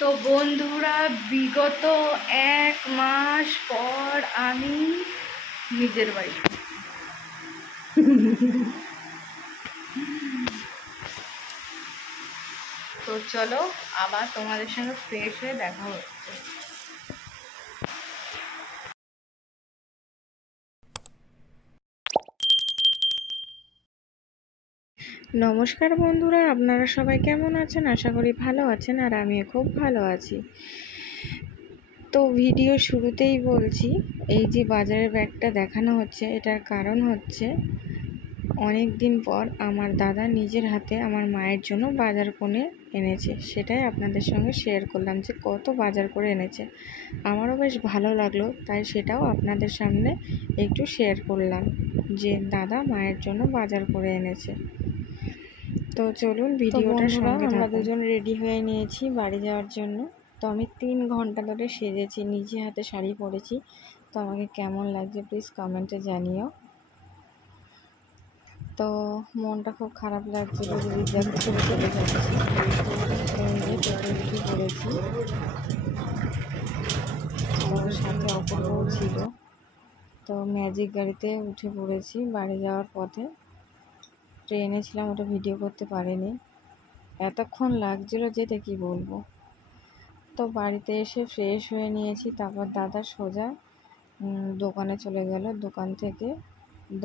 তো বন্ধুরা, বিগত 1 মাস পর আমি নিজের বাড়ি। তো চলো আবার তোমাদের সঙ্গে ফ্রেশ হয়ে দেখা হচ্ছে। নমস্কার বন্ধুরা, আপনারা সবাই কেমন আছেন? আশা করি ভালো আছেন, আর আমিও খুব ভালো আছি। তো ভিডিও শুরুতেই বলছি, এই যে বাজারের ব্যাগটা দেখানো হচ্ছে, এটার কারণ হচ্ছে অনেক দিন পর আমার দাদা নিজের হাতে আমার মায়ের জন্য বাজার করে এনেছে। সেটাই আপনাদের সঙ্গে শেয়ার করলাম যে কত বাজার করে এনেছে। আমারও বেশ ভালো লাগলো, তাই সেটাও আপনাদের সামনে একটু শেয়ার করলাম যে দাদা মায়ের জন্য বাজার করে এনেছে। তো চলুন ভিডিওটা সঙ্গে আমরা দুজন রেডি হয়ে নিয়েছি বাড়ি যাওয়ার জন্য। তো আমি 3 ঘন্টা ধরে সেজেছি, নিজে হাতে শাড়ি পরেছি। তো আমাকে কেমন লাগছে প্লিজ কমেন্টে জানিও। তো মনটা খুব খারাপ লাগছিল যে বিদ্যালয় থেকে চলে যাচ্ছি। উঠে পড়েছি, আমাদের সাথে অপূর্বও ছিল। তো ম্যাজিক গাড়িতে উঠে পড়েছি বাড়ি যাওয়ার পথে। ট্রেনে ছিলাম, ওটা ভিডিও করতে পারিনি, এতক্ষণ লাগছিলো যেতে কি বলবো। তো বাড়িতে এসে ফ্রেশ হয়ে নিয়েছি, তারপর দাদা সোজা দোকানে চলে গেল।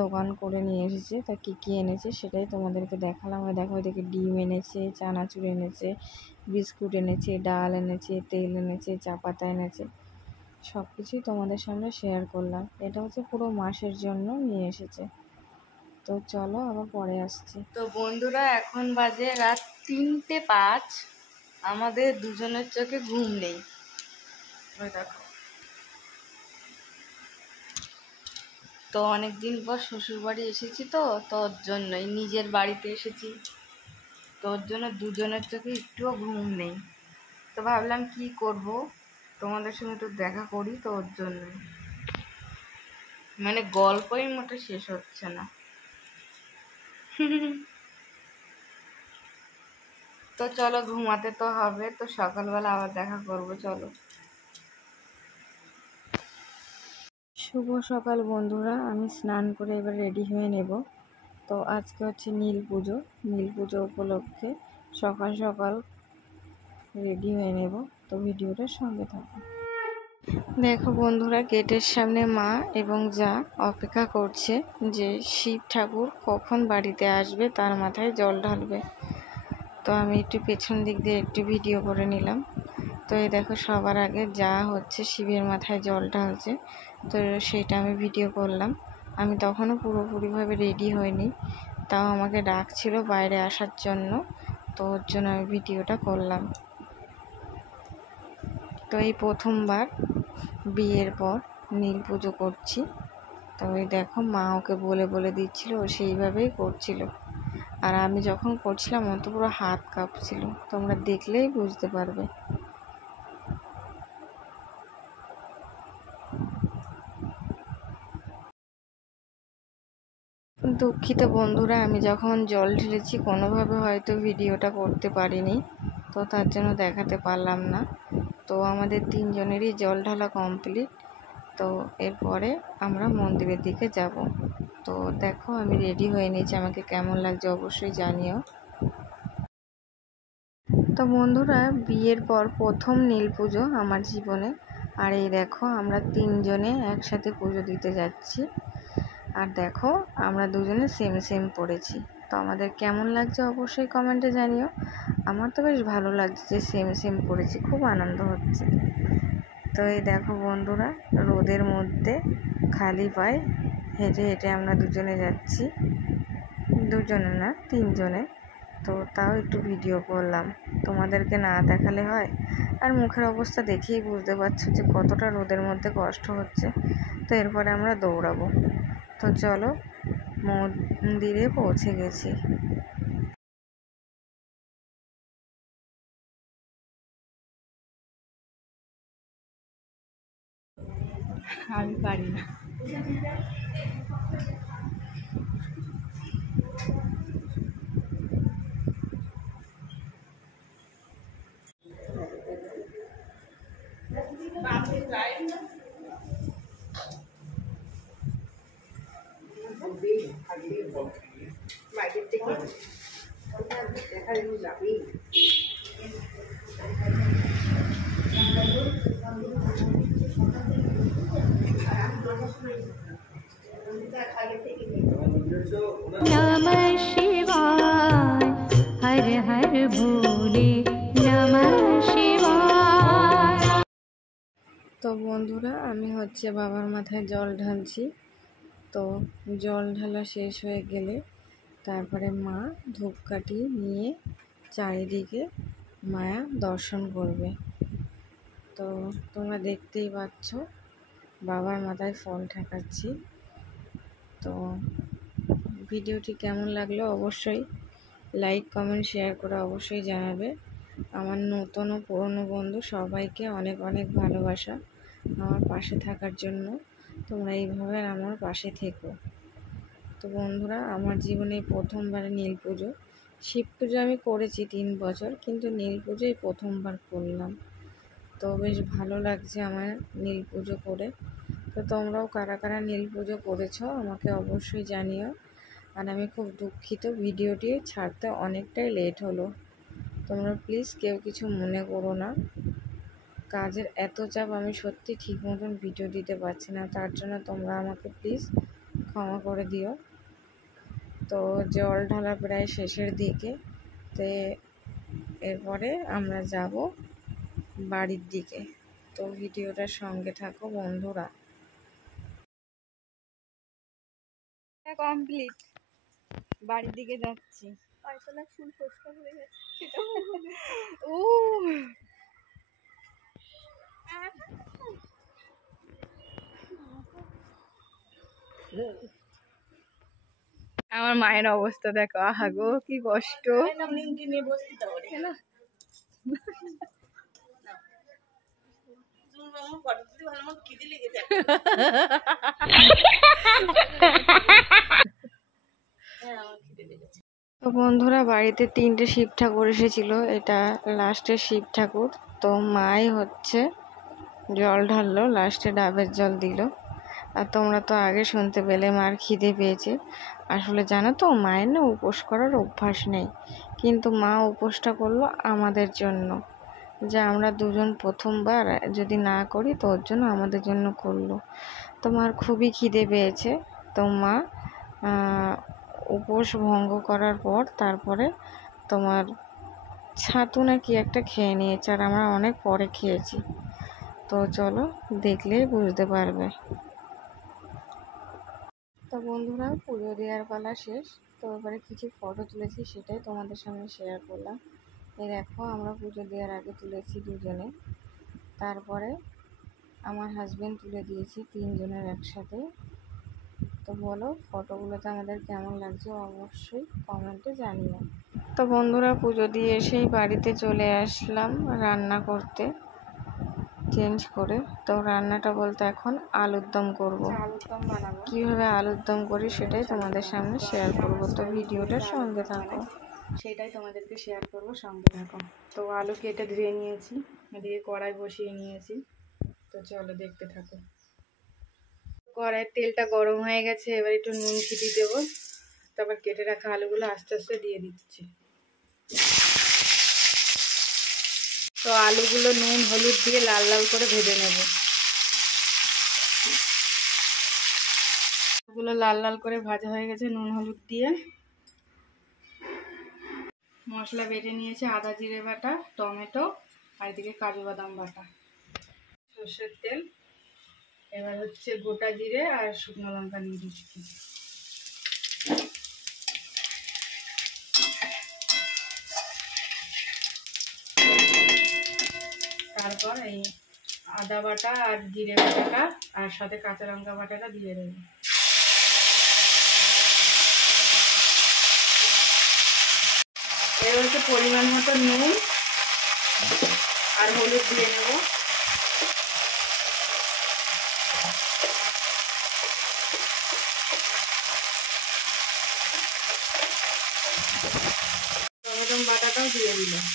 দোকান করে নিয়ে এসেছে। তা কী এনেছে সেটাই তোমাদেরকে দেখালাম। দেখো, এদিকে ডিম এনেছে, চানাচুর এনেছে, বিস্কুট এনেছে, ডাল এনেছে, তেল এনেছে, চা পাতা এনেছে, সব কিছুই তোমাদের সামনে শেয়ার করলাম। এটা হচ্ছে পুরো মাসের জন্য নিয়ে এসেছে। তো চলো আবার পরে আসছি। তো বন্ধুরা, এখন বাজে রাত 3:05। আমাদের দুজনের চোখে ঘুম নেই। দেখো, তো অনেক দিন পর শ্বশুর বাড়ি এসেছি, তো তোর জন্যই নিজের বাড়িতে এসেছি, তোর জন্য দুজনের চোখে একটুও ঘুম নেই। তো ভাবলাম কি করব, তোমাদের সঙ্গে একটু দেখা করি, তো ওর জন্যই। মানে গল্পই মোটে শেষ হচ্ছে না। তো চলো, ঘুমাতে তো হবে, তো সকালবেলা আবার দেখা করব। চলো, শুভ সকাল বন্ধুরা। আমি স্নান করে এবার রেডি হয়ে নেব। তো আজকে হচ্ছে নীল পুজো উপলক্ষে সকাল সকাল রেডি হয়ে নেব। তো ভিডিওটার সঙ্গে থাকো। দেখো বন্ধুরা, গেটের সামনে মা এবং যা অপেক্ষা করছে যে শিব ঠাকুর কখন বাড়িতে আসবে, তার মাথায় জল ঢালবে। তো আমি একটু পেছন দিক দিয়ে একটু ভিডিও করে নিলাম। তো এই দেখো, সবার আগে যা হচ্ছে শিবের মাথায় জল ঢালছে, তো সেটা আমি ভিডিও করলাম। আমি তখনও পুরোপুরিভাবে রেডি হইনি, তাও আমাকে ডাকছিল বাইরে আসার জন্য, তো ওর জন্য আমি ভিডিওটা করলাম। তো এই প্রথমবার বিয়ের পর নীল পুজো করছি। তো ওই দেখো, মা ওকে বলে বলে দিচ্ছিল, ও সেইভাবেই করছিল। আর আমি যখন করছিলাম ও তো পুরো হাত কাঁপছিল, তোমরা দেখলেই বুঝতে পারবে। দুঃখিত বন্ধুরা, আমি যখন জল ঢেলেছি কোনোভাবে হয়তো ভিডিওটা করতে পারিনি, তো তার জন্য দেখাতে পারলাম না। তো আমাদের 3 জনেরই জল ঢালা কমপ্লিট। তো এরপরে আমরা মন্দিরের দিকে যাব। তো দেখো, আমি রেডি হয়ে নিয়েছি, আমাকে কেমন লাগছে অবশ্যই জানিও। তো বন্ধুরা, বিয়ের পর প্রথম নীল পুজো আমার জীবনে। আর এই দেখো, আমরা 3 জনে একসাথে পুজো দিতে যাচ্ছি। আর দেখো, আমরা দুজনে সেম পড়েছি। তো আমাদের কেমন লাগছে অবশ্যই কমেন্টে জানিও। আমার তো বেশ ভালো লাগছে যে সেম পড়েছি, খুব আনন্দ হচ্ছে। তো এই দেখো বন্ধুরা, রোদের মধ্যে খালি পায়ে হেঁটে হেঁটে আমরা দুজনে যাচ্ছি। দুজনে না, 3 জনে। তো তাও একটু ভিডিও করলাম, তোমাদেরকে না দেখালে হয়। আর মুখের অবস্থা দেখেই বুঝতে পারছো যে কতটা রোদের মধ্যে কষ্ট হচ্ছে। তো এরপরে আমরা দৌড়াবো। তো চলো, মন্দিরে পৌঁছে গেছি। আমি পারি না। नमः शिवाय हर हर भोले नमः शिवाय। তো বন্ধুরা আমি হচ্ছে বাবার মাথায় জল ঢালছি। তো জল ঢালা শেষ হয়ে গেলে তারপরে মা ধূপকাঠি নিয়ে চারিদিকে মায়া দর্শন করবে। তো তোমরা দেখতেই পাচ্ছ বাবার মাথায় ফল ঠেকাচ্ছি। তো ভিডিওটি কেমন লাগলো অবশ্যই লাইক কমেন্ট শেয়ার করে অবশ্যই জানাবে। আমার নতুন ও পুরনো বন্ধু সবাইকে অনেক অনেক ভালোবাসা আমার পাশে থাকার জন্য। তোমরা এইভাবে আমার পাশে থেকো। তো বন্ধুরা আমার জীবনে প্রথমবারে নীল পুজো, শিব পুজো আমি করেছি 3 বছর, কিন্তু নীল পুজোই প্রথমবার করলাম। তো বেশ ভালো লাগছে আমার নীল পুজো করে। তো তোমরাও কারা কারা নীল পুজো করেছো আমাকে অবশ্যই জানিও। আর আমি খুব দুঃখিত ভিডিওটি ছাড়তে অনেকটাই লেট হলো। তোমরা প্লিজ কেউ কিছু মনে করো না। কাজের এত চাপ, আমি সত্যি ঠিক মতন ভিডিও দিতে পারছি না, তার জন্য তোমরা আমাকে প্লিজ ক্ষমা করে দিও। তো জল ঢালা প্রায় শেষের দিকে। তো এরপরে আমরা যাব বাড়ির দিকে। তো ভিডিওটার সঙ্গে থাকো বন্ধুরা। কমপ্লিট, বাড়ির দিকে যাচ্ছি। ফুল পরিষ্কার হয়ে গেছে। ও আমার মায়ের অবস্থা দেখো, আহা গো কি কষ্ট। তো বন্ধুরা বাড়িতে 3টে শিব ঠাকুর এসেছিল, এটা লাস্টের শিব ঠাকুর। তো মাই হচ্ছে জল ঢাললো, লাস্টে ডাবের জল দিল। আর তোমরা তো আগে শুনতে পেলে মার খিদে পেয়েছে। আসলে জানো তো মায়ের না উপোস করার অভ্যাস নেই, কিন্তু মা উপোসটা করলো আমাদের জন্য, যা আমরা দুজন প্রথমবার যদি না করি তো ওর জন্য আমাদের জন্য করলো। তো মার খুবই খিদে পেয়েছে। তো মা উপোস ভঙ্গ করার পর তারপরে তোমার ছাতু না কি একটা খেয়ে নিয়েছে, আর আমরা অনেক পরে খেয়েছি। তো চলো দেখলেই বুঝতে পারবে। তো বন্ধুরা পুজো দেওয়ার পালা শেষ। তো এবারে কিছু ফটো তুলেছি, সেটাই তোমাদের সামনে শেয়ার করলাম। এই দেখো আমরা পুজো দেওয়ার আগে তুলেছি দুজনে, তারপরে আমার হাজবেন্ড তুলে দিয়েছি, 3 জনের একসাথে। তো বলো ফটোগুলোতে আমাদের কেমন লাগছে অবশ্যই কমেন্টে জানিও। তো বন্ধুরা পুজো দিয়ে এসেই বাড়িতে চলে আসলাম রান্না করতে চেঞ্জ করে। তো রান্নাটা বলতে এখন আলুর দম করব। কীভাবে আলুর দম করি সেটাই তোমাদের সামনে শেয়ার করব। তো ভিডিওটার সঙ্গে থাকো, সেটাই তোমাদেরকে শেয়ার করব, সঙ্গে থাকো। তো আলু কেটে ধুয়ে নিয়েছি, দিয়ে কড়াই বসিয়ে নিয়েছি। তো চলো দেখতে থাকো। কড়াইয়ের তেলটা গরম হয়ে গেছে, এবার একটু নুন ছিটিয়ে দেবো। তারপর কেটে রাখা আলুগুলো আস্তে আস্তে দিয়ে দিচ্ছি। তো আলুগুলো নুন হলুদ দিয়ে লাল লাল করে ভেজে নেব। আলুগুলো লাল লাল করে ভাজা হয়ে গেছে নুন হলুদ দিয়ে। মশলা বেটে নিয়েছে, আদা জিরে বাটা, টমেটো, আর এদিকে কাজু বাদাম বাটা, সর্ষের তেল। এবার হচ্ছে গোটা জিরে আর শুকনো লঙ্কা দিয়ে দিচ্ছি। তারপর এই আদা বাটা আর জিরে বাটাটা আর সাথে কাঁচা লঙ্কা বাটাটা দিয়ে দেব। এবার হচ্ছে পরিমাণ মতো নুন আর হলুদ দিয়ে নেব। টমেটো বাটাটাও দিয়ে দিলাম।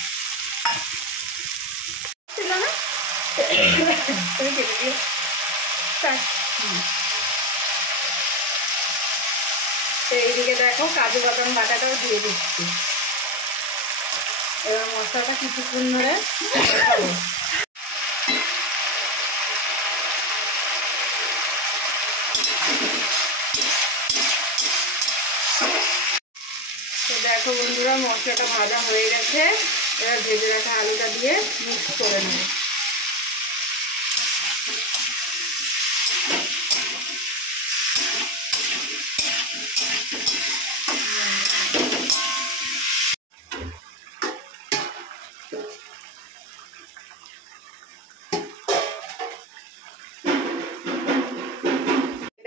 তো এইদিকে দেখো কাজু বাদাম বাটাটাও দিয়ে দিচ্ছি। এবার মশলাটা কিছুক্ষণ ধরে কষাবো। তো দেখো বন্ধুরা, মশলাটা ভাজা হয়ে গেছে। এবার ভেজে রাখা আলুটা দিয়ে মিক্স করে নেব।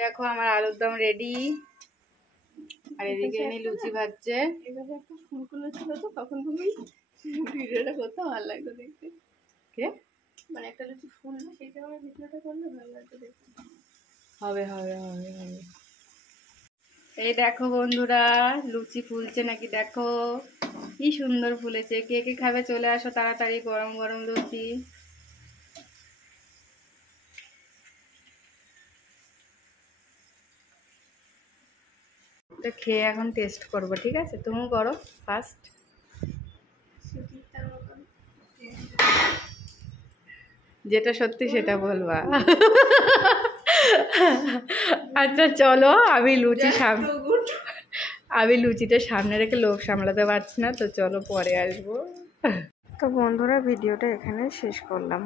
দেখো আমার আলুর দম রেডি। আর এদিকে এনে লুচি ভাজছে। এবারে একটা ফুলগুলো ছিল, তো তখন তুমি ভিডিওটা করতে ভালো লাগতো দেখতে। কে মানে একটা লুচি ফুললো, সেই সময় ভিডিওটা করলে ভালো লাগতো দেখতে। হবে হবে হবে হবে। এই দেখো বন্ধুরা, লুচি ফুলছে নাকি দেখো, কি সুন্দর ফুলেছে। কে কে খাবে চলে আসো তাড়াতাড়ি, গরম গরম লুচি। তো খেয়ে এখন টেস্ট করবো, ঠিক আছে? তুমি করো ফার্স্ট। যেটা সত্যি সেটা বলবা। আচ্ছা চলো, আমি লুচিটা সামনে রেখে লোভ সামলাতে পারছি না, তো চলো পরে আসবো। তো বন্ধুরা, ভিডিওটা এখানে শেষ করলাম।